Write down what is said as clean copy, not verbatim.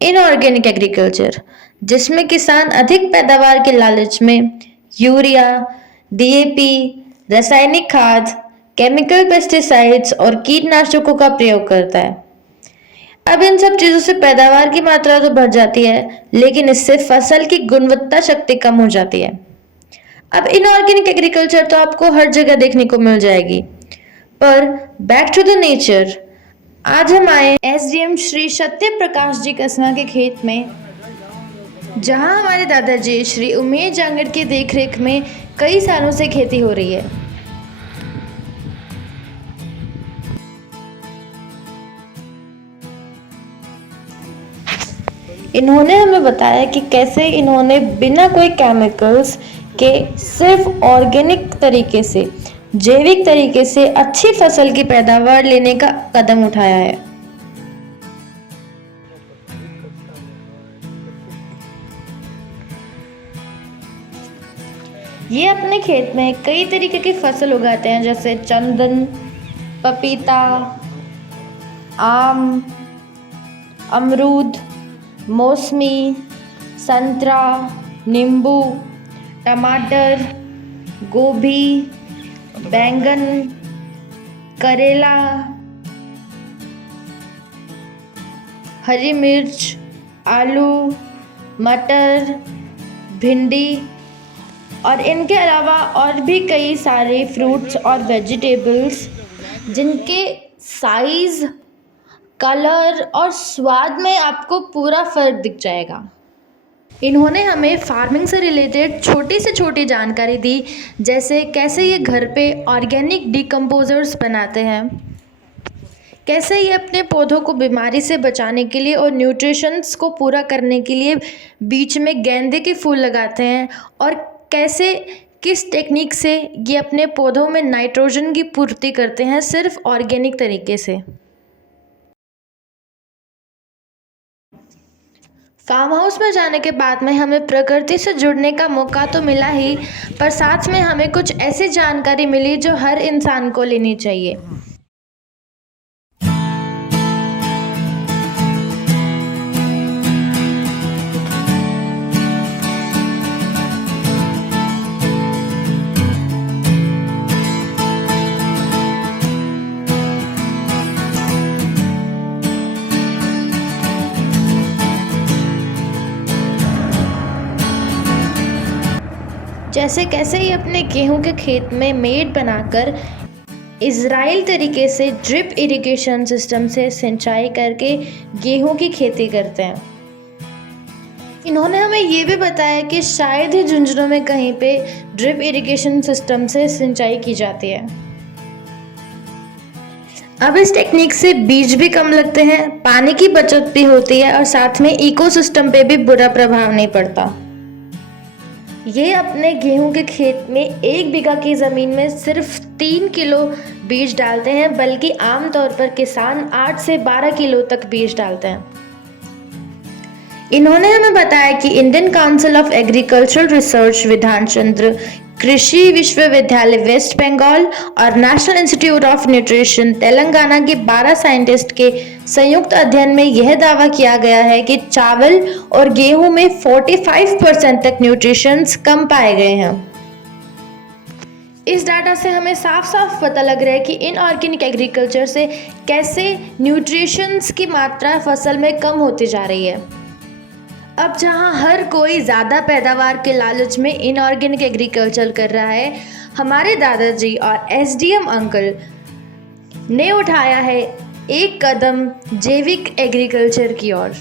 Inorganic agriculture, जिसमें किसान अधिक पैदावार के लालच में यूरिया, डीएपी, रासायनिक खाद, केमिकल पेस्टिसाइड्स और कीटनाशकों का प्रयोग करता है। अब इन सब चीजों से पैदावार की मात्रा तो बढ़ जाती है, लेकिन इससे फसल की गुणवत्ता शक्ति कम हो जाती है। अब इनऑर्गेनिक एग्रीकल्चर तो आपको हर जगह देखने को मिल जाएगी, पर बैक टू द नेचर, आज हम आए एसडीएम श्री सत्य प्रकाश जी कसना के खेत में, जहां हमारे दादाजी श्री उमेश जांगड़ की देखरेख में कई सालों से खेती हो रही है। इन्होंने हमें बताया कि कैसे इन्होंने बिना कोई केमिकल्स के सिर्फ ऑर्गेनिक तरीके से, जैविक तरीके से अच्छी फसल की पैदावार लेने का कदम उठाया है। ये अपने खेत में कई तरीके की फसल उगाते हैं, जैसे चंदन, पपीता, आम, अमरूद, मौसमी, संतरा, नींबू, टमाटर, गोभी, बैंगन, करेला, हरी मिर्च, आलू, मटर, भिंडी और इनके अलावा और भी कई सारे फ्रूट्स और वेजिटेबल्स, जिनके साइज़, कलर और स्वाद में आपको पूरा फ़र्क दिख जाएगा। इन्होंने हमें फार्मिंग से रिलेटेड छोटी से छोटी जानकारी दी, जैसे कैसे ये घर पे ऑर्गेनिक डिकम्पोजर्स बनाते हैं, कैसे ये अपने पौधों को बीमारी से बचाने के लिए और न्यूट्रिशंस को पूरा करने के लिए बीच में गेंदे के फूल लगाते हैं, और कैसे किस टेक्निक से ये अपने पौधों में नाइट्रोजन की पूर्ति करते हैं सिर्फ ऑर्गेनिक तरीके से। फार्म हाउस में जाने के बाद में हमें प्रकृति से जुड़ने का मौका तो मिला ही, पर साथ में हमें कुछ ऐसी जानकारी मिली जो हर इंसान को लेनी चाहिए। जैसे कैसे ये अपने गेहूं के खेत में मेड़ बनाकर इजराइल तरीके से ड्रिप इरिगेशन सिस्टम से सिंचाई करके गेहूं की खेती करते हैं। इन्होंने हमें ये भी बताया कि शायद ही झुंझुनू में कहीं पे ड्रिप इरिगेशन सिस्टम से सिंचाई की जाती है। अब इस टेक्निक से बीज भी कम लगते हैं, पानी की बचत भी होती है और साथ में इकोसिस्टम पे भी बुरा प्रभाव नहीं पड़ता। ये अपने गेहूं के खेत में 1 बीघा की ज़मीन में सिर्फ 3 किलो बीज डालते हैं, बल्कि आमतौर पर किसान 8 से 12 किलो तक बीज डालते हैं। इन्होंने हमें बताया कि Indian council of agricultural research Bidhan Chandra, कृषि विश्वविद्यालय वेस्ट बंगाल और national institute of nutrition Telangana के 12 साइंटिस्ट के संयुक्त अध्ययन में यह दावा किया गया है कि चावल और गेहूं में 45% तक न्यूट्रिशंस कम पाए गए हैं। इस डाटा से हमें साफ साफ पता लग रहा है कि इनऑर्गेनिक एग्रीकल्चर से कैसे न्यूट्रिशंस की मात्रा फसल में कम होती जा रही है। अब जहां हर कोई ज़्यादा पैदावार के लालच में इनऑर्गेनिक एग्रीकल्चर कर रहा है, हमारे दादाजी और एसडीएम अंकल ने उठाया है एक कदम जैविक एग्रीकल्चर की ओर।